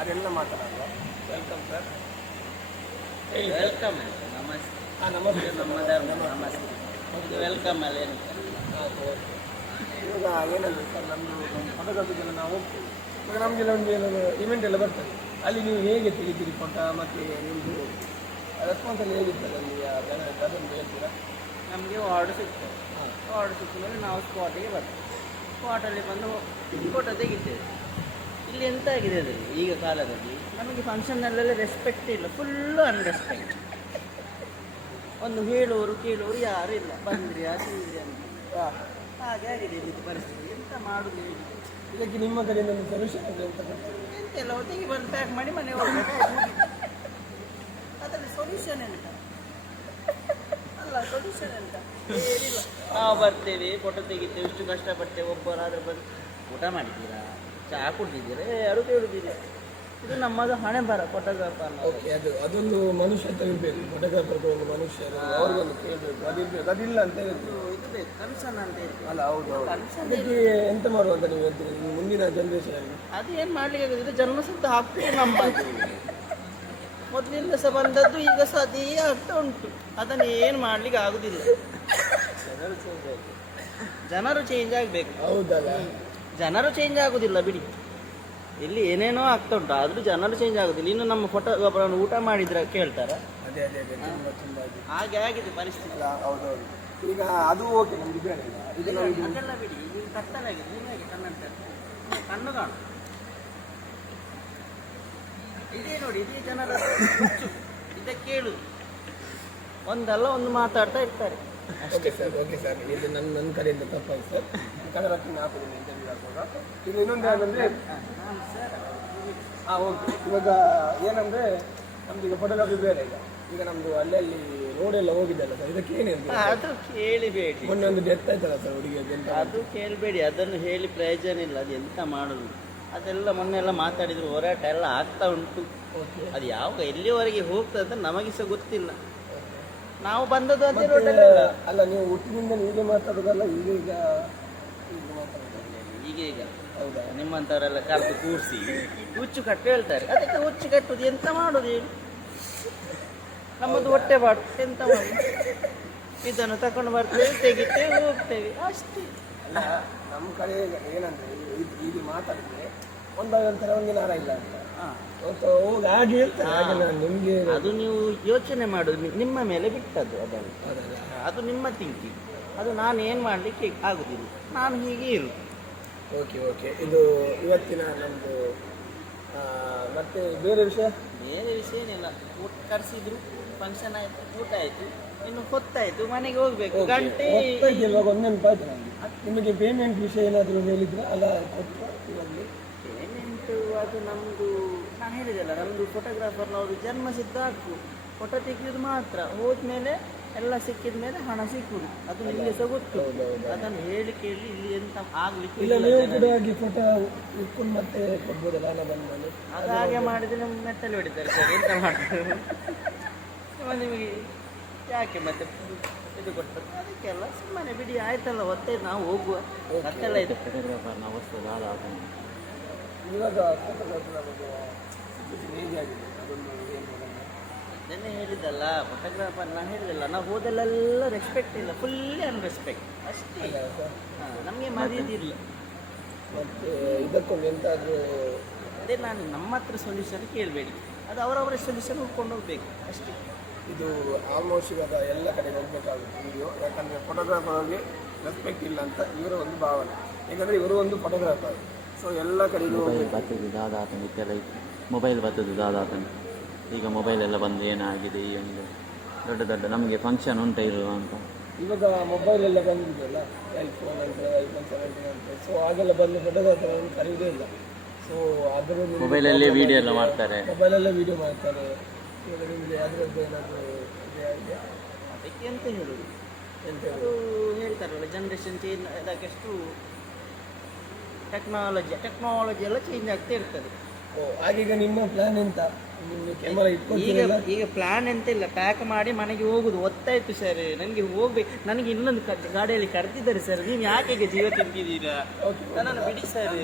ಅದೆಲ್ಲ ಮಾತಾಡುವ. Welcome sir. Welcome ನಮಸ್ತೆ. ನಮಸ್ತೆ. ನಮ್ಮ ಧರ್ಮ ನಮಸ್ತೆ. ಇದು ವೆಲ್ಕಮ್ ಅಲ್ಲಿ ಏನು ಇವಾಗ ಏನಂದ್ರೆ ಸರ್, ನಮ್ಮದು ಫೋಟೋಗ್ರಫಿಗೆಲ್ಲ ನಾವು ಹೋಗ್ತೀವಿ. ಇವಾಗ ನಮಗೆಲ್ಲ ಒಂದು ಏನಾದ್ರು ಇವೆಂಟ್ ಎಲ್ಲ ಬರ್ತದೆ, ಅಲ್ಲಿ ನೀವು ಹೇಗೆ ತೆಗಿತೀರಿ ಫೋಟೋ, ಮತ್ತು ನಿಮ್ಮದು ರೆಸ್ಪಾನ್ಸಲ್ಲಿ ಹೇಗಿರ್ತದೆ ಅಲ್ಲಿ ಅದನ್ನು ಹೇಳ್ತೀರಾ? ನಮಗೆ ಆರ್ಡರ್ ಸಿಗ್ತದೆ. ಆರ್ಡರ್ ಸಿಕ್ಕ ಮೇಲೆ ನಾವು ಸ್ಪಾಟಿಗೆ ಬರ್ತೇವೆ. ಸ್ಪಾಟಲ್ಲಿ ಬಂದು ಫೋಟೋ ತೆಗಿತೇವೆ. ಇಲ್ಲಿ ಎಂತ ಆಗಿದೆ ಅದು ಈಗ ಕಾಲದಲ್ಲಿ, ನಮಗೆ ಫಂಕ್ಷನ್ನಲ್ಲೆಲ್ಲ ರೆಸ್ಪೆಕ್ಟ್ ಇಲ್ಲ, ಫುಲ್ಲು ಅನ್ರೆಸ್ಪೆಕ್ಟ್. ಒಂದು ಹೇಳೋರು ಕೇಳೋರು ಯಾರು ಇಲ್ಲ, ಬಂದ್ರಿ ತಿಂದ್ರಿ ಅಂತ. ಹಾಗೆ ಆಗಿದೆ ಇಲ್ಲಿ ಪರಿಸ್ಥಿತಿ. ಎಂತ ಮಾಡುದು ಹೇಳಿ? ಇದಕ್ಕೆ ನಿಮ್ಮ ಕಡೆಯಿಂದ ಒಂದು ಸೊಲ್ಯೂಷನ್ ಅಂತ ಎಂತೆಲ್ಲ ಒಟ್ಟಿಗೆ ಬಂದು ಪ್ಯಾಕ್ ಮಾಡಿ ಮನೆ ಹೋಗ್ಬೇಕು. ಅದರಲ್ಲಿ ಸೊಲ್ಯೂಷನ್ ಎಂತ ಅಲ್ಲ, ಸೊಲ್ಯೂಷನ್ ಎಂತ ಏನಿಲ್ಲ. ನಾವು ಬರ್ತೇವೆ, ಫೋಟೋ ತೆಗಿತೇವೆ, ಇಷ್ಟು ಕಷ್ಟಪಡ್ತೇವೆ. ಒಬ್ಬರಾದ್ರೂ ಬಂದು ಊಟ ಮಾಡಿದ್ದೀರಾ, ಚಹಾ ಕುಡ್ದಿದ್ದೀರಾ, ಯಾರು ಕೇಳುದಿಲ್ಲ. ಇದು ನಮ್ಮದು ಹಣೆ ಬರ ಫೋಟೋಗ್ರಾಫರ್. ಓಕೆ, ಅದೊಂದು ಮನುಷ್ಯತ್ವ ಇರಬೇಕು. ಫೋಟೋಗ್ರಾಫರ್ ಒಂದು ಮನುಷ್ಯರು ಅವ್ರಿಗೊಂದು ಕೇಳಬೇಕು, ಅದಿರಬೇಕು. ಅದಿಲ್ಲ ಅಂತ ಹೇಳಿದ್ರು ಇದು ಬೇಕು, ಕನ್ಸನ್ ಅಂತ ಹೇಳ್ತೀವಿ. ಅಲ್ಲ, ಹೌದು ಹೌದು. ಕನ್ಸನ್ ಅದಕ್ಕೆ ಎಂತ ಮಾಡುವಂತ ನೀವು ಹೇಳ್ತೀರಿ ನಿಮ್ಮ ಮುಂದಿನ ಜನ್ರೇಷನ್? ಅದು ಏನು ಮಾಡ್ಲಿಕ್ಕೆ ಆಗೋದಿಲ್ಲ. ಜನ್ಮಸಿದ್ಧ ಹಾಕ್ತೀವಿ ನಮ್ಮದು. ಮೊದಲಿಂದ ಸಹ ಬಂದದ್ದು, ಈಗ ಸಹ ಅದೇ ಆಗ್ತಾ ಉಂಟು. ಅದನ್ನು ಏನು ಮಾಡ್ಲಿಕ್ಕೆ ಆಗುದಿಲ್ಲ. ಜನರು ಚೇಂಜ್ ಆಗಬೇಕು. ಹೌದಲ್ಲ, ಜನರು ಚೇಂಜ್ ಆಗುದಿಲ್ಲ ಬಿಡಿ. ಇಲ್ಲಿ ಏನೇನೋ ಆಗ್ತಾ ಉಂಟು, ಆದ್ರೂ ಜನರು ಚೇಂಜ್ ಆಗುದಿಲ್ಲ. ಇನ್ನು ನಮ್ಮ ಫೋಟೋಗ್ರಾಫರ್ ಊಟ ಮಾಡಿದ್ರೆ ಕೇಳ್ತಾರ? ಅದೇ ಅದೇ ಅದೇ ತುಂಬ ತುಂಬ ಹಾಗೆ ಆಗಿದೆ ಪರಿಸ್ಥಿತಿ. ಅಲ್ಲ, ಹೌದೌದು. ಈಗ ಅದು ಓಕೆ, ನಮ್ಗೆ ಬೇಡ. ಈಗ ನಾವು ಅದೆಲ್ಲ ಬಿಡಿ. ಈಗ ಕತ್ತಲಾಗಿದೆ, ಹೀಗಾಗಿ ಕನ್ನಡ ಕಣ್ಣು ಕಾಣು. ಇದೇ ನೋಡಿ, ಇದೇ ಜನರ ಹುಚ್ಚು. ಇದಕ್ಕೆ ಕೇಳುದು ಒಂದಲ್ಲ ಒಂದು ಮಾತಾಡ್ತಾ ಇರ್ತಾರೆ. Okay sir, okay sir. ಇದು ನನ್ನ ಕಡೆಯಿಂದ ತಪ್ಪಾಯ್ತು ಸರ್. ಕನ್ನಡಕ್ಕೆ ಹಾಕೋದು ಇಂಟರ್ವ್ಯೂ ಹಾಕುವಾಗ. ಇದು ಇನ್ನೊಂದು ಏನಂದರೆ, ಓಕೆ, ಇವಾಗ ಏನಂದರೆ ನಮ್ದು ಈಗ ಫೋಟೋಗ್ರಫಿ ಬೇರೆ. ಈಗ ನಮ್ಮದು ಅಲ್ಲಲ್ಲಿ ರೋಡೆಲ್ಲ ಹೋಗಿದ್ದಲ್ಲ ಸರ್, ಇದಕ್ಕೆ ಏನು ಹೇಳ್ತೀವಿ? ಅದು ಕೇಳಿಬೇಡಿ. ಮೊನ್ನೆ ಒಂದು ಡೆತ್ ಆಯ್ತಲ್ಲ ಸರ್ ಹುಡುಗಿಗೆ. ಅದು ಕೇಳಬೇಡಿ, ಅದನ್ನು ಹೇಳಿ ಪ್ರಯೋಜನ ಇಲ್ಲ. ಅದು ಎಂತ ಮಾಡೋದು? ಅದೆಲ್ಲ ಮೊನ್ನೆ ಎಲ್ಲ ಮಾತಾಡಿದ್ರು, ಹೋರಾಟ ಎಲ್ಲ ಆಗ್ತಾ ಉಂಟು. ಅದು ಯಾವಾಗ ಎಲ್ಲಿವರೆಗೆ ಹೋಗ್ತದೆ ಅಂತ ನಮಗೆ ಸಹ ಗೊತ್ತಿಲ್ಲ. ನಾವು ಬಂದದ್ದು ಅದೇ ರೋಡಲ್ಲ. ಅಲ್ಲ, ನೀವು ಹುಟ್ಟಿನಿಂದ ಹೀಗೆ ಮಾತಾಡೋದಲ್ಲ, ಈಗ ಈಗ ಹೌದಾ? ನಿಮ್ಮಂಥವರೆಲ್ಲ ಕರೆದು ಕೂರಿಸಿ ಹುಚ್ಚು ಕಟ್ಟು ಹೇಳ್ತಾರೆ. ಅದಕ್ಕೆ ಹುಚ್ಚು ಕಟ್ಟುದು ಎಂತ ಮಾಡೋದು ಹೇಳಿ? ನಮ್ಮದು ಹೊಟ್ಟೆ ಬಾಟು, ಎಂತ ಮಾಡಿ ಇದನ್ನು ತಕೊಂಡು ಬರ್ತೇವೆ, ತೆಗಿತೇವೆ, ಹೋಗ್ತೇವೆ, ಅಷ್ಟೇ. ಅಲ್ಲ, ನಮ್ಮ ಕಡೆ ಏನಂದ್ರೆ ಈಗ ಮಾತಾಡಿದ್ರೆ ಒಂದಾಗಂತಾರೆ ಒಂದಿನ ಹಾರ ಇಲ್ಲ ಅಂತ ಹೋಗಿ ಹಾಗೆ ಹೇಳ್ತಾರೆ. ಹಾಗೆ ನಾನು ನಿಮಗೆ ಅದು ನೀವು ಯೋಚನೆ ಮಾಡೋದು ನಿಮ್ಮ ಮೇಲೆ ಬಿಟ್ಟದ್ದು. ಅದನ್ನು ಅದು ನಿಮ್ಮ ಥಿಂಕಿಂಗ್. ಅದು ನಾನು ಏನು ಮಾಡಲಿಕ್ಕೆ ಆಗುದಿಲ್ಲ, ನಾನು ಹೀಗೆ ಇರು. Okay okay. ಇದು ಇವತ್ತಿನ ನಮ್ಮದು ಮತ್ತೆ ಬೇರೆ ವಿಷಯ ಏನಿಲ್ಲ. ಊಟ ಕರೆಸಿದ್ರು, ಫಂಕ್ಷನ್ ಆಯಿತು, ಊಟ ಆಯಿತು, ಇನ್ನು ಹೊತ್ತಾಯಿತು, ಮನೆಗೆ ಹೋಗ್ಬೇಕು. ಗಂಟೆ ಇವಾಗ ಒಂದು ನೆನಪಾಯ್ತು ನನಗೆ. ನಿಮಗೆ ಪೇಮೆಂಟ್ ವಿಷಯ ಏನಾದರೂ ಹೇಳಿದ್ರೆ ಅಲ್ಲ ಕೊಟ್ಟು ಇವಾಗಲೇ ಪೇಮೆಂಟು ಅದು ನಮ್ಮದು ನಾನು ಹೇಳಿದೆಲ್ಲ, ನಮ್ಮದು ಫೋಟೋಗ್ರಾಫರ್ನವರು ಜನ್ಮಸಿದ್ಧ ಹಾಕು ಫೋಟೋ ತೆಗೆಯೋದು ಮಾತ್ರ. ಹೋದ್ಮೇಲೆ ಎಲ್ಲ ಸಿಕ್ಕಿದ ಮೇಲೆ ಹಣ ಸಿಕ್ಕುದು. ಅದು ನಿಮಗೆ ಸಹ ಗೊತ್ತು. ಅದನ್ನು ಹೇಳಿ ಕೇಳಿ ಇಲ್ಲಿ ಎಂತ ಆಗ್ಲಿಕ್ಕೆ ಇಲ್ಲ. ನೀವು ಕೂಡ ಆಗಿ ಫೋಟೋ ಇಟ್ಕೊಂಡು ಮತ್ತೆ ಕೊಡ್ಬೋದಲ್ಲ ಹಣ ಬಂದ ಮೇಲೆ? ಅದು ಹಾಗೆ ಮಾಡಿದ್ರೆ ನಮ್ಗೆ ಮೆಟ್ಟಲು ಹೊಡಿತಾರೆ ಸರ್. ಎಂತ ಮಾಡ್ತಾರೆ ನಿಮಗೆ ಯಾಕೆ ಮತ್ತೆ ಇದು ಕೊಡ್ತಾರೆ? ಅದಕ್ಕೆಲ್ಲ ಸುಮ್ಮನೆ ಬಿಡಿ, ಆಯ್ತಲ್ಲ, ಒತ್ತೆ ನಾವು ಹೋಗುವ. ಅಷ್ಟೆಲ್ಲ ಇದೆ ಫೋಟೋಗ್ರಾಫರ್ ನಾವು ಇವಾಗ ಫೋಟೋಗ್ರಾಫರ್ ಹೇಗೆ ಆಗಿದೆ ಅದೊಂದು ಏನು ಅದನ್ನೇ ಹೇಳಿದ್ದಲ್ಲ, ಫೋಟೋಗ್ರಾಫರ್ ನಾನು ಹೇಳಿದಲ್ಲ, ನಾವು ಹೋದಲ್ಲೆಲ್ಲ ರೆಸ್ಪೆಕ್ಟ್ ಇಲ್ಲ, ಫುಲ್ಲಿ ಅನ್ರೆಸ್ಪೆಕ್ಟ್ ಅಷ್ಟೇ. ನಮಗೆ ಮರ್ಯಾದಿಲ್ಲ. ಮತ್ತು ಇದಕ್ಕೊಂದು ಎಂತಾದರೂ ಅದೇ ನಾನು ನಮ್ಮ ಹತ್ರ ಸೊಲ್ಯೂಷನ್ ಕೇಳಬೇಡಿ, ಅದು ಅವರವರ ಸೊಲ್ಯೂಷನ್ ಹುಡ್ಕೊಂಡು ಹೋಗ್ಬೇಕು ಅಷ್ಟೇ. ಇದು ಆಲ್ಮೋಸ್ಟ್ ಇವಾಗ ಎಲ್ಲ ಕಡೆ ಹೋಗ್ಬೇಕಾಗುತ್ತೆ ವಿಡಿಯೋ. ಯಾಕಂದರೆ ಫೋಟೋಗ್ರಾಫರ್ಗೆ ರೆಸ್ಪೆಕ್ಟ್ ಇಲ್ಲ ಅಂತ ಇವರ ಒಂದು ಭಾವನೆ. ಯಾಕಂದರೆ ಇವರು ಒಂದು ಫೋಟೋಗ್ರಾಫರ್. ಸೊ ಎಲ್ಲ ಕಡೆಗೂ ಬರ್ತದೆ ದಾದಾತನ ಇತ್ತೆಲ್ಲ ಮೊಬೈಲ್ ಬರ್ತದೆ ದಾದಾತನ. ಈಗ ಮೊಬೈಲ್ ಎಲ್ಲ ಬಂದು ಏನಾಗಿದೆ, ಈ ಒಂದು ದೊಡ್ಡ ದೊಡ್ಡ ನಮಗೆ ಫಂಕ್ಷನ್ ಉಂಟ ಇರುವ ಅಂತ. ಇವಾಗ ಮೊಬೈಲ್ ಎಲ್ಲ ಬಂದಿದೆಯಲ್ಲ, ಐಫೋನ್ ಅಂತ, ಐಫೋನ್ 17 ಅಂತ. ಸೊ ಹಾಗೆಲ್ಲ ಬಂದು ಫೋಟೋಗ್ರಾಫರ್ ಕರೆಯುವುದೇ ಇಲ್ಲ. ಸೊ ಅದರ ಮೊಬೈಲಲ್ಲೇ ವೀಡಿಯೋ ಎಲ್ಲ ಮಾಡ್ತಾರೆ, ಮೊಬೈಲಲ್ಲೇ ವೀಡಿಯೋ ಮಾಡ್ತಾರೆ. ಇವಾಗ ನಿಮಗೆ ಅದರದ್ದು ಏನಾದರೂ ಇದೆಯಾ? ಅದಕ್ಕೆ ಎಂತ ಹೇಳೋದು? ಅದು ಹೇಳ್ತಾರಲ್ಲ, ಜನ್ರೇಷನ್ ಚೇಂಜ್ ಅದಕ್ಕೆಷ್ಟು ಟೆಕ್ನಾಲಜಿ ಎಲ್ಲ ಚೇಂಜ್ ಆಗ್ತಾ ಇರ್ತದೆ. ಆಗೀಗ ನಿಮ್ಮ ಪ್ಲಾನ್ ಎಂತ? ನಿಮಗೆ ಕ್ಯಾಮರಾ ಇಟ್ಕೊಳ್ತೀರಲ್ಲ? ಈಗ ಪ್ಲಾನ್ ಎಂತ ಇಲ್ಲ, ಪ್ಯಾಕ್ ಮಾಡಿ ಮನೆಗೆ ಹೋಗುದು. ಒತ್ತಾಯ್ತು ಸರ್, ನನಗೆ ಹೋಗ್ಬೇಕು. ನನಗೆ ಇನ್ನೊಂದು ಗಾಡಿಯಲ್ಲಿ ಕರೆದಿದ್ದಾರೆ ಸರ್. ನೀವು ಯಾಕೆ ಜೀವ ತಿಂತಿದ್ದೀರಾ? ನನ್ನನ್ನು ಬಿಡಿ ಸರ್.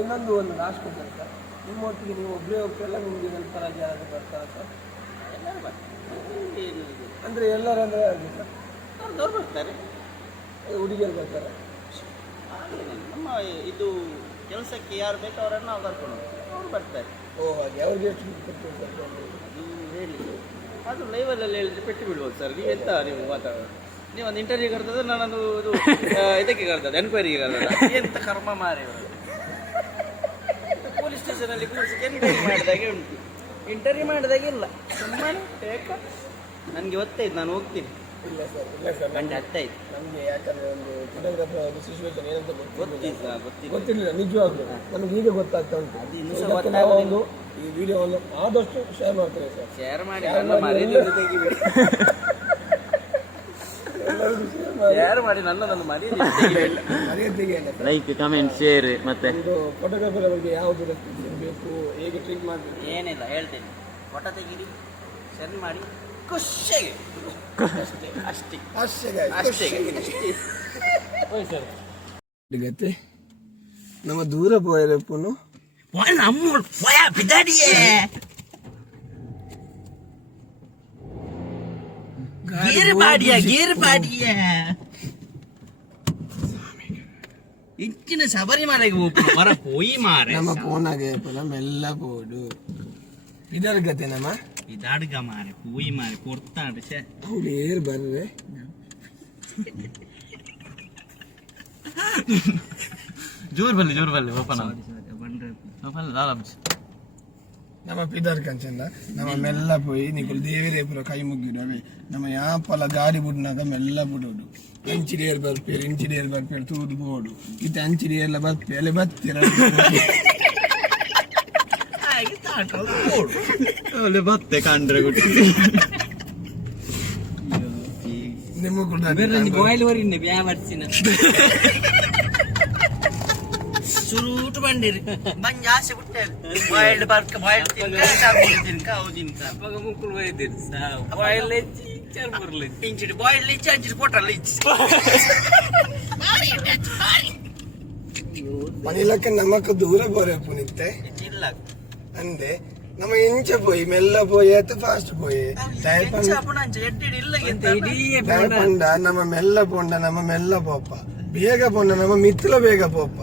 ಇನ್ನೊಂದು ಲಾಸ್ಟ್ ಕೊಡ್ತಾರೆ ಸರ್. ನಿಮ್ಮ ಒಟ್ಟಿಗೆ ನೀವು ಒಬ್ಬರೇ ಹೋಗ್ತಿರಲ್ಲ, ನಿಮಗೆ ಹೆಲ್ಪರ್ ಆಗಿ ಯಾರಾದರೂ ಬರ್ತಾರ ಸರ್? ಎಲ್ಲರೂ ಬರ್ತಾರೆ. ಏನು ಇದು? ಅಂದರೆ ಎಲ್ಲರೂ ಅಂದರೆ ಹಾಗೆ ಸರ್? ದೊಡ್ಡವ್ರು ಬರ್ತಾರೆ. ಹುಡುಗಿಯರು ಬರ್ತಾರೆ? ಹಾಗೇನಿಲ್ಲ. ನಮ್ಮ ಇದು ಕೆಲಸಕ್ಕೆ ಯಾರು ಬೇಕು ಅವರನ್ನು ನಾವು ಕರ್ಕೊಂಡು ಹೋಗ್ತೀವಿ, ಅವ್ರು ಬರ್ತಾರೆ. ಓ ಹಾಗೆ. ಅವ್ರಿಗೆ ಎಷ್ಟು ದುಡ್ಡು ಕೊಡ್ತೀವಿ ಸರ್? ಅದು ಹೇಳಿ ಅದು ಲೈವಲ್ಲೆಲ್ಲ ಹೇಳಿದ್ರೆ ಪೆಟ್ಟು ಬಿಡ್ಬೋದು ಸರ್. ನೀವು ಎಂತ ನೀವು ಮಾತಾಡೋದು? ನೀವು ಒಂದು ಇಂಟರ್ವ್ಯೂ ಕರ್ತದೆ, ನಾನೊಂದು ಇದು ಇದಕ್ಕೆ ಕರ್ತದೆ, ಎನ್ಕ್ವೈರಿಗೆ ಕರ್ತದೆ. ಎಂತ ಕರ್ಮ ಮಾರಿ ಪೊಲೀಸ್ ಸ್ಟೇಷನಲ್ಲಿ ಕೂರಿಸಿ ಎನ್ಕ್ವೈರಿ ಮಾಡಿದಾಗೆ ಉಂಟು. ಇಂಟರ್ವ್ಯೂ ಮಾಡಿದಾಗೆ ಇಲ್ಲ. ಸುಮ್ಮನೆ ಬೇಕಾ? ನನಗೆ ಗೊತ್ತಾಯ್ತು, ನಾನು ಹೋಗ್ತೀನಿ. ಇಲ್ಲ ಸರ್, ಇಲ್ಲ ಸರ್. ಗಂಟೆ ಹತ್ತಾಯ್ತು. ನಮಗೆ ಯಾಕಂದರೆ ಒಂದು ಫೋಟೋಗ್ರಾಫರ್ ಒಂದು ಸಿಚುವೇಶನ್ ಏನಂತ ಗೊತ್ತಿಲ್ಲ. ಗೊತ್ತಿರಲಿಲ್ಲ ನಿಜವಾಗ್ಲೂ. ನಮಗೆ ಈಗ ಗೊತ್ತಾಗ್ತಾ ಉಂಟು. ಅದು ಇನ್ನೂ ಸಹ ಇದಕ್ಕೆ ನಾವು ಒಂದು ಈ ವಿಡಿಯೋವನ್ನು ಆದಷ್ಟು ಶೇರ್ ಮಾಡ್ತೇವೆ ಸರ್. ಶೇರ್ ಮಾಡಿ, ನನ್ನ ಮರ್ಯಾದೆ ತೆಗಿಬೇಡಿ. ಶೇರ್ ಮಾಡಿ, ನನ್ನದನ್ನು ಮರ್ಯಾದೆ ಮರ್ಯಾದೆಗೆ ಇಲ್ಲ. Like, comment, share. ಮತ್ತೆ ಒಂದು ಫೋಟೋಗ್ರಾಫರ್ ಬಗ್ಗೆ ಯಾವುದು ಬೇಕು, ಹೇಗೆ ಟ್ರೀಟ್ ಮಾಡಬೇಕು? ಏನಿಲ್ಲ, ಹೇಳ್ತೇನೆ. ಫೋಟೋ ತೆಗೀರಿ, ಸೆಂಡ್ ಮಾಡಿ, ಖುಷಿಯಾಗಿ ಅಷ್ಟೇ. ಗತ್ತೆ ನಮ್ಮ ದೂರ ಪೋಯರಪ್ಪನು ಇಂಚಿನ ಶಬರಿಮಲೆಗೆ ಹೊರ പോയി മാറേ ನಮ್ಮ ಫೋನಾಗೆ ಮೆಲ್ಲ ಪೋಡು ಇದರ ಗತೆ ನಮ್ಮ ಇದಾಡ್ಗ ಮಾರೆ പോയി മാറി പുറത്താണ്. ಏರ್ ಬರ್ರೆ ಜೋರ್ ಬಲ್ಲಿ ಓಪನ್ ನಮ್ಮ ಪಿದರ್ ಕಂಚಂದ ನಮ್ಮ ಮೆಲ್ಲ ಪೋಯಿ ನಿಕುಲು ದೇವರೇ ಪುರ ಕೈ ಮುಗ್ಗಿಡವೆ ನಮ್ಮ ಯಾಪಲ ಗಾಡಿ ಬುಡ್ನಾಗ ಮೆಲ್ಲ ಬುಡೋಡು. ಅಂಚಿಡಿಯರ್ ಬರ್ಪೇರು, ಇಂಚಿಡಿಯರ್ ಬರ್ಪೇರು ತೂದು ಬೋಡು. ಇದು ಅಂಚಿಡಿಯರ್ಲ ಬರ್ಪೇಲೆ ಬತ್ತಿರ ಬತ್ತೆ ಕಂಡ್ರೆ ಗುಟ್ಟಿ ನಿಮ್ಮ ಕೂಡ ಬಾಯ್ಲ್ ವರಿಂದ ಬ್ಯಾವರ್ಸಿನ ಸುರೂಟ್ ಬಂದಿರಿ ಬಂಜ ಆಸೆ ಬಿಟ್ಟಾರೆ. ಬಾಯ್ಲ್ಡ್ ಬರ್ಕ ಬಾಯ್ಲ್ಡ್ ತಿನ್ಕ ಅವು ತಿನ್ಕ ಮಗ ಮುಕ್ಕಳು ಬೈದಿರಿ ಬಾಯ್ಲ್ ಹೆಚ್ಚಿ ಚರ್ಬರ್ಲಿ ಇಂಚಿಡಿ ಬಾಯ್ಲ್ ಇಚ್ಚಿ ಅಂಚಿಡಿ ಕೊಟ್ರಲ್ಲ ಇಚ್ಚಿ ಮನಿಲಕ್ಕ ನಮಕ್ ದೂರ ಬೋರೆ ಪುನಿತ್ತೆ ಇಲ್ಲ ಅಂದೆ ನಮ್ಮ ಎಂಚ ಪೋಯಿ ಮೆಲ್ಲ ಪೋಯಿ ಆಯ್ತು ಫಾಸ್ಟ್ ಪೋಯಿ ಪಂಡ ನಮ್ಮ ಮೆಲ್ಲ ಪೊಂಡ ನಮ್ಮ ಮೆಲ್ಲ ಪೋಪ ಬೇಗ ಪೊಂಡ ನಮ್ಮ ಮಿತ್ರ ಬೇಗ ಪೋಪ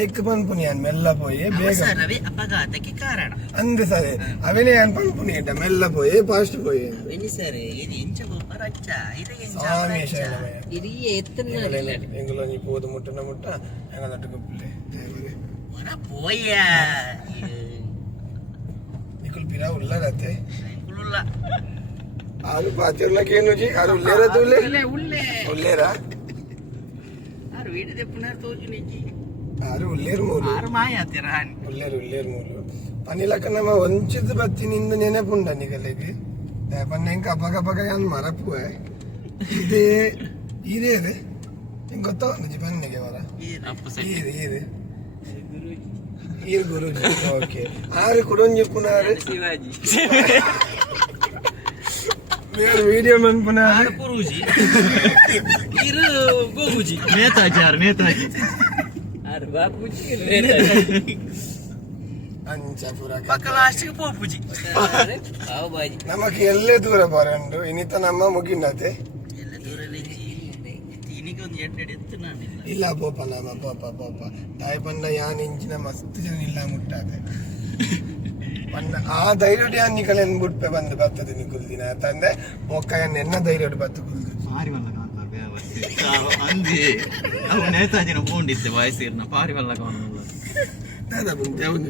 ಐಕ್ ಪನ್ಪುನಿ ಅನ್ ಮೆಲ್ಲ ಪೋಯಿ ಬೇಗ ಅಪಘಾತಕ್ಕೆ ಕಾರಣ ಅಂದೆ ಸರಿ ಅವನೇ ಅನ್ ಪನ್ಪುನಿ ಇದ್ದ ಮೆಲ್ಲ ಪೋಯಿ ಫಾಸ್ಟ್ ಪೋಯಿ ಸರಿ ಇದು ಎಂಚ ರಚ್ಚ ಸ್ವಾಮಿ ಶರಣಮಯ್ಯ ಹಿರಿಯ ಎತ್ತನ ಎಂಗುಲ ನೀ ಪೋದು ಮುಟ್ಟನ ಮುಟ್ಟ ಹೆಂಗ ನಟ್ಟು ಗುಪ್ಪಲೆ ಹೊರ ಪೋಯ ನಿಕುಲ್ ಪಿರಾ ಉಲ್ಲ ರತೆ ಉಲ್ಲ ಆರು ಪಾತಿರ್ಲಕ್ಕೆ ಜಿ ಆರು ಉಲ್ಲೇರ ತುಲ್ಲೆ ಉಲ್ಲೇರ ಆರು ವೀಡಿದೆ ಪುನರ್ ತೋಜುನಿಜಿ ಆರು ಉಲ್ಲೇರು ಮೂರು ಆರು ಮಾಯಾತಿರ ಉಲ್ಲೇರು ಮೂರು ಪನಿಲಕ್ಕ ನಮ್ಮ ಒಂಚಿದ ಬತ್ತಿನಿಂದ ನೆನೆಪುಂಡ ನಿಗಲೆಗೆ ಪನ್ನ ಹೆಂಗ ಅಪಗ ಯಾನ್ ಮರಪುವೆ ಇದೇ ಇದೇ ಹಿಂಗೆ ಗೊತ್ತಾಗ ಪನ್ನಿಗೆ ಅವರ ಈರ್ ಗುರುಜಿ ಓಕೆ ಆರು ಕುಡೊಂಜಿ ಪುನಾರು ಶಿವಾಜಿ ಬೇರೆ ವಿಡಿಯೋ ಮನ್ ಪುನಾರು ಆರು ಗುರುಜಿ ಈರು ಗೋಗುಜಿ ನೇತಾಜಿ ಆರು ಬಾಪೂಜಿ ನೇತಾಜಿ ಅಂಚ ಪೂರ ಪಕ್ಕ ಲಾಸ್ಟಿಗೆ ಪೋಪುಜಿ ಪಾವ್ ಬಾಜಿ ನಮಗೆ ಎಲ್ಲೇ ದೂರ ಬರಂಡು ಇನ್ನಿತ ನಮ್ಮ ಮುಗಿನತೆ ಎಲ್ಲ ದೂರಲ್ಲಿ ಇನ್ನಿಗೆ ಒಂದು ಎಂಟು ಎತ್ತು ನಾನಿಲ್ಲ ಇಲ್ಲ ಪೋಪ ನಮ್ಮ ಪೋಪ ತಾಯಿ ಪಂಡ ಯಾನ್ ಇಂಚಿನ ಮಸ್ತ್ ಜನ ಇಲ್ಲ ಮುಟ್ಟಾದೆ ಪಂಡ ಆ ಧೈರ್ಯ ಯಾನ್ ಬಿಟ್ಪೆ ಬಂದು ಬರ್ತದೆ ನಿಕುಲ್ ದಿನ ತಂದೆ ಬೊಕ್ಕ ಎನ್ನ ಧೈರ್ಯ ಬತ್ತು ಕುಲ್ದು ಪಾರಿವಲ್ಲ ಅಂದಿ ಅವು ನೇತಾಜಿನ ಪೂಂಡಿದ್ದೆ ವಯಸ್ಸಿರ್ನ ಪಾರಿವಲ್ಲ ಕಾಣಲ್ಲ दादा पण त्याहून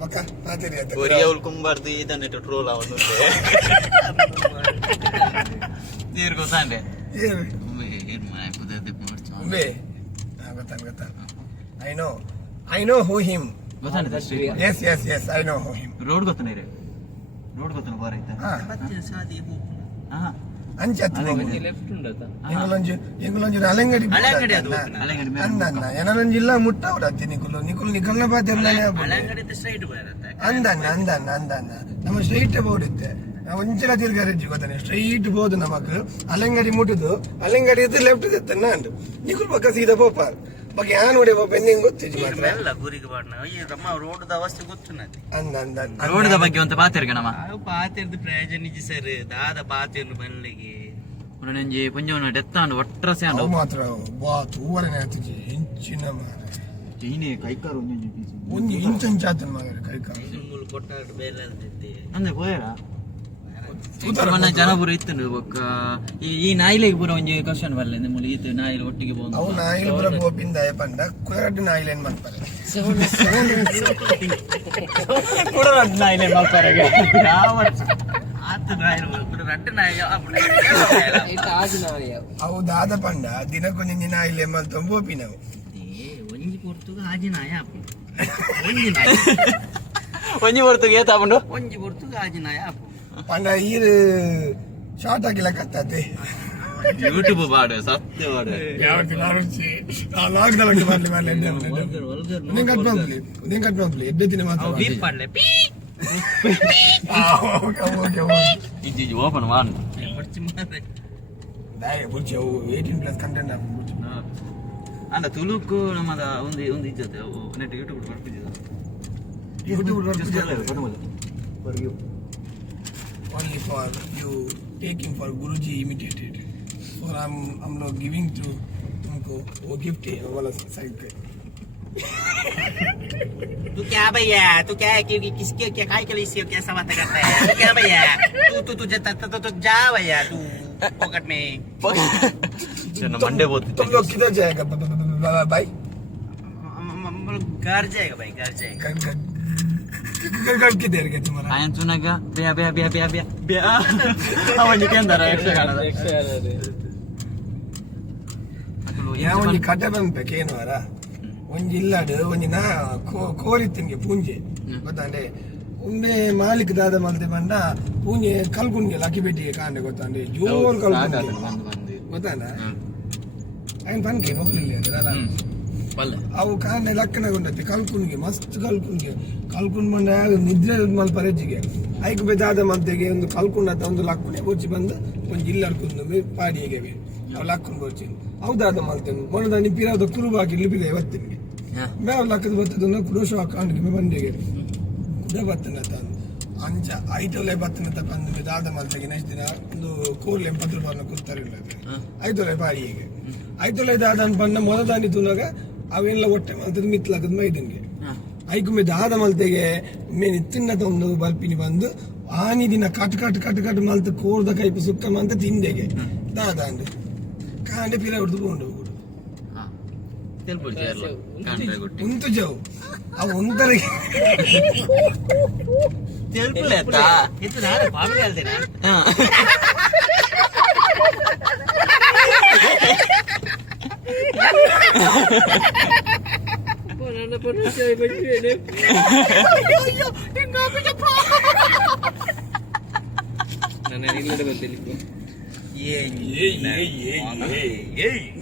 बघा पाहते रे कोरियाउल कुंबार्दी ಇದನ್ನ ಟ್ರೋಲ್ ಆವನುಂಡೆ ನೀರ್ ಗೊತ್ತಾಂಡೆ ಏನು ಏನ್ ಮಾಯ ಕುದದೆ ಮಾಡ್ಚು ಬೇ ಗೊತ್ತಾ I know who him ಗೊತ್ತಾಂಡೆ street yes I know who him road ಗೊತ್ತನೇ ರೇ ರೋಡ್ ಗೊತ್ತನ ಬಾರೈತಾ ಮತ್ತೆ ಸಾದಿ ಹಾ ಅಂಚತ್ತು ಲೆಫ್ಟ್ ಉಂಡತ ಎಂಗುಲೊಂಜಿ ಅಲೆಂಗಡಿ ಅದು ಅಂದನ್ನ ಏನೊಂಜಿಲ್ಲ ಮುಟ್ಟವರತ್ತಿ ನಿಕುಲ್ನ ಪಾತಿರ್ಲಾನೆ ಅಲಂಗಡಿ ಸ್ಟ್ರೈಟ್ ಬರುತ್ತೆ ಅಂದನ್ನ ನಮ್ಮ ಸ್ಟ್ರೈಟ್ ಬೋಡಿತ್ತೆ ಒಂಚಲ ತಿರ್ಗಾರಜ್ಜಿ ಗೊತ್ತಾನೆ ಸ್ಟ್ರೈಟ್ ಬೋದು ನಮಕ್ ಅಲೆಂಗಡಿ ಮುಟ್ಟುದು ಅಲೆಂಗಡಿ ಲೆಫ್ಟ್ ತೆತ್ತನ್ನ ಅಂಡು ನಿಕುಲ್ ಪಕ್ಕ ಸೀದಾ ಪೋಪಾರ್ ಬಗ್ಗೆ ಯಾ ನೋಡಿ ಪೆಂಡಿಂಗ್ ಗೊತ್ತಿದ್ದು ಮಾತ್ರ ಎಲ್ಲ ಗುರಿಗೆ ಬಾಡ್ನ ಈ ನಮ್ಮ ರೋಡ್ದ ಅವಸ್ಥೆ ಗೊತ್ತುನది ಅಂದ ರೋಡ್ದ ಬಗ್ಗೆ ಒಂದು ಪಾತಿರ್ಗ ನಮ್ಮ ಪಾತಿರ್ದು ಪ್ರಯೋಜನ ನಿಜ ಸರ್ ದಾದ ಪಾತಿರ್ನು ಬನ್ಲಿಗೆ ನಂಜಿ ಪುಂಜವನ ಡೆತ್ತಾಂಡು ಒಟ್ರ ಸೇ ಅವು ಮಾತ್ರ ಬಾ ತೂವರನೆ ಆತಿಜಿ ಹೆಂಚಿನ ಮಾರ ಚೈನೆ ಕೈಕಾರು ಒಂದು ಇಂಚಾತನ ಮಾರ ಕೈಕಾರು ಮೂಲ ಕೊಟ್ಟಾಡು ಬೇರೆ ಅಂತೈತಿ ಅಂದ್ರೆ ಹೋಯರ ಜನ ಪೂರ ಇತ್ತು ಬೊಕ್ಕ ಈ ನಾಯಿಲೆಗೆ ಪೂರ ಒಂಜಿ ಕ್ವಶನ್ ಬರ್ಲೆ ನಿಮ್ಮಲ್ಲಿ ಈತ ನಾಯಿಲೆ ಒಟ್ಟಿಗೆ ಅವು പോകുന്നു ನಾಯಿಲು ಪೂರ ಗೋಪಿಂದ ಪಂಡ ಕುರಡು ನಾಯಿಲೆ ಏನ್ ಮಾಡ್ತಾರೆ ಕುಡರಡ್ ನಾಯಿಲೆ ಮಾಡ್ತಾರೆ ಆತ ನಾಯಿ ರಡ್ಡು ನಾಯಿ ಅವು ದಾದ ಪಂಡ ದಿನಕ್ಕೊಂದು ನಾಯಿಲೆ ಮಲ್ತ ಗೋಪಿ ನಾವು ಒಂಜಿ ಪೊರ್ತುಗ ಆಜಿ ನಾಯಿ ಆಪು ಒಂಜಿ ಹೊರತು ಏತಾಪುಂಡು ಒಂಜಿ ಪೊರ್ತುಗ ಆಜಿ ನಾಯಿ ಆಪು ಪಂಡ ಈರು ಶಾರ್ಟ್ ಆಗಿಲ್ಲ ಕತ್ತತೆ ಯೂಟ್ಯೂಬ್ ಬಾಡು ಸತ್ಯ ಬಾಡು ಯಾವತ್ತಿ ನಾರುಚಿ ಲಾಕ್ಡೌನ್ ಮಾಡ್ಲಿ ನೀನ್ ಕಟ್ಕೊಂಡ್ಲಿ ಎದ್ದೆತ್ತಿನ ಮಾತ್ರ ಬೀಪ್ ಮಾಡ್ಲೆ ಇಜ್ಜಿ ಓಪನ್ ಮಾಡು ಬುರ್ಚಿ ಅವು 18+ ಕಂಟೆಂಟ್ ಆಗ್ಬಿಡ್ತು ಅಂಡ ತುಳುಕು ನಮ್ಮದ ಒಂದು ಒಂದು ಇಜ್ಜತೆ ನೆಟ್ ಯೂಟ್ಯೂಬ್ ಬರ್ತಿದ್ದ for you, only for you taking for Guruji imitated. For I'm not giving to तुमको वो gift है वो वाला साइड पे. तू क्या भैया तू क्या है क्योंकि किसके क्या काय के लिए इसे कैसा बात करता है तू क्या भैया तू जा भैया तू पॉकेट में मंडे बोलते तुम लोग किधर जाएगा भाई घर जाएगा भाई घर जाएगा घर किधर गए तुम्हारा आयन सुनागा बिया बिया बिया बिया बिया बिया ಅವನಿಗೆ ಕೇಂದ್ರ ಯಾ ಒಂಜಿ ಕಟ್ಟೆ ಬಂದ್ಬೇಕು ಏನು ವಾರ ಒಂಜಿ ಇಲ್ಲಾಡು ಒಂಜಿ ನಾ ಕೋರಿತ್ತಿನ್ಗೆ ಪೂಂಜೆ ಗೊತ್ತಾಂಡೆ ಒಮ್ಮೆ ಮಾಲಿಕ್ ದಾದ ಮಲ್ದೆ ಬಂದ ಪೂಂಜೆ ಕಲ್ಕುನ್ಗೆ ಲಕ್ಕಿ ಬೆಟ್ಟಿಗೆ ಕಾಂಡೆ ಗೊತ್ತಾಂಡೆ ಜೋರ್ ಕಲ್ಕುನ್ಗೆ ಗೊತ್ತಾಂಡ ఆయన పనికి ಹೋಗ್ಲಿಲ್ಲ ಅಲ್ಲ ಅವು ಕಾಂಡೆ ಲಕ್ಕನಗೊಂಡತಿ ಕಲ್ಕುನ್ಗೆ ಮಸ್ತ್ ಕಲ್ಕುನ್ ಬಂದ ನಿದ್ರೆ ಮಲ್ಪರೆಜ್ಜಿಗೆ ಐಕ್ ಬೆದಾದ ಮದ್ದೆಗೆ ಒಂದು ಕಲ್ಕುಂಡತ ಒಂದು ಲಕ್ಕುನೆ ಬೊಚ್ಚಿ ಬಂದು ಒಂದು ಜಿಲ್ಲಡ್ಕೊಂಡು ಪಾಡಿಗೆ ಅವು ಲಕ್ಕುನ್ ಬೊಚ್ಚಿ ಹೌದಾದ ಮಲ್ತೇನೆ ಮೊಣದ ಪಿರಾದ ಕುರುಬಾಕಿ ಲಿಪಿದೆ ಇವತ್ತಿನಿಗೆ ಮೇವ್ ಲಕ್ಕದ ಬರ್ತದ ಕುಡೋಶ ಹಾಕೊಂಡಿಗೆ ಬಂಡೆಗೆ ಕುಡ ಬತ್ತನ ತಂದು ಅಂಚ ಐಟೊಲೆ ಬತ್ತನ ತಂದು ದಾದ ಮಲ್ತೆಗೆ ನೆಕ್ಸ್ಟ್ ದಿನ ಒಂದು ಕೋಲ್ 70 ರೂಪಾಯಿ ಕೂರ್ತಾರಿಲ್ಲ ಐತೊಲೆ ಪಾಡಿಗೆ ಐತೊಲೆ ದಾದನ್ ಬಂದ ಮೊದದಾನಿ ತುನಾಗ ಅವೆಲ್ಲ ಹೊಟ್ಟೆ ಮಲ್ತದ ಮಿತ್ಲಾಕದ ಮೈದನ್ಗೆ ಐಕುಮೆ ದಾದ ಮಲ್ತೆಗೆ ಮೇನ್ ತಿನ್ನ ತಂದು ಬಲ್ಪಿನಿ ಬಂದು ಆನಿ ದಿನ ಕಟ್ ಮಲ್ತ ಕೋರ್ದ ಕೈಪು ಸುಕ್ಕ ಮಂತ ತಿಂದೆಗೆ ದಾದ ಅಂದು ಕಾಂಡೆ ಪಿರ ಹೊಡೆದು ಕೊಂಡು ಉಂಟು ಜವು ಅವು ಒಂದರಿಗೆ ಇದು ನಾನು ಬಾಂಬೆ ಹೇಳ್ತೇನೆ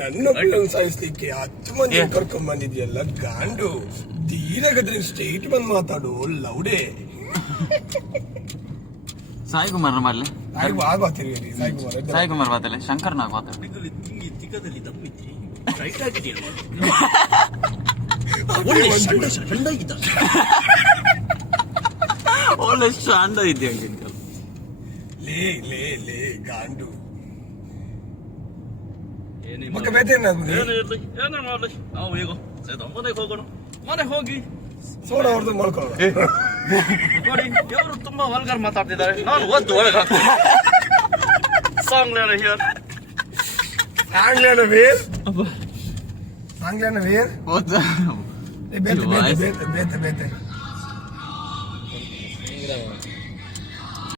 ನನ್ನ ಸಾಯಿಸ್ಲಿಕ್ಕೆ 10 ಮಂದಿ ಕರ್ಕೊಂಡ್ ಬಂದಿದ್ಯಲ್ಲ ಗಾಂಡು ಧೀರಗದ್ರೆ ಸ್ಟೇಟ್ ಬಂದ್ ಮಾತಾಡು ಲೌಡೆ ಸಾಯಿ ಕುಮಾರ್ ಮಾಡ್ಲಿ ಆಗ ತಿರುಗಿ ಸಾಯಿ ಕುಮಾರ್ ಮಾತಲ್ಲ ಶಂಕರ್ ನಾಗ್ ಮಾತಾಡ ತಿಕ್ಕದಲ್ಲಿ ತಪ್ಪಿದ್ರಿ ರೈಟ್ ಆಗಿದೆಯಲ್ಲ ಒಳ್ಳೆ ಶಾಂಡ ಇದೆಯಾ ಲೇ ಗಾಂಡು ಮಕ್ಕ ಬೇತೇನ ನಾವು ಈಗ ಮನೆಗೆ ಹೋಗೋಣ ಮನೆಗೆ ಹೋಗಿ ಸೋಡಾ ಹೊಡೆದು ಮಾಡ್ಕೊಳ್ಳೋಣ ನೋಡಿ ಇವರು ತುಂಬಾ ವಲ್ಗರ್ ಮಾತಾಡ್ತಿದ್ದಾರೆ ನಾನು ಒದ್ದು ಒಳಗ ಸಾಂಗ್ಲೇನ ಹಿಯರ್ ಆಂಗ್ಲೇನ ವೇರ್ ಬೇತೆ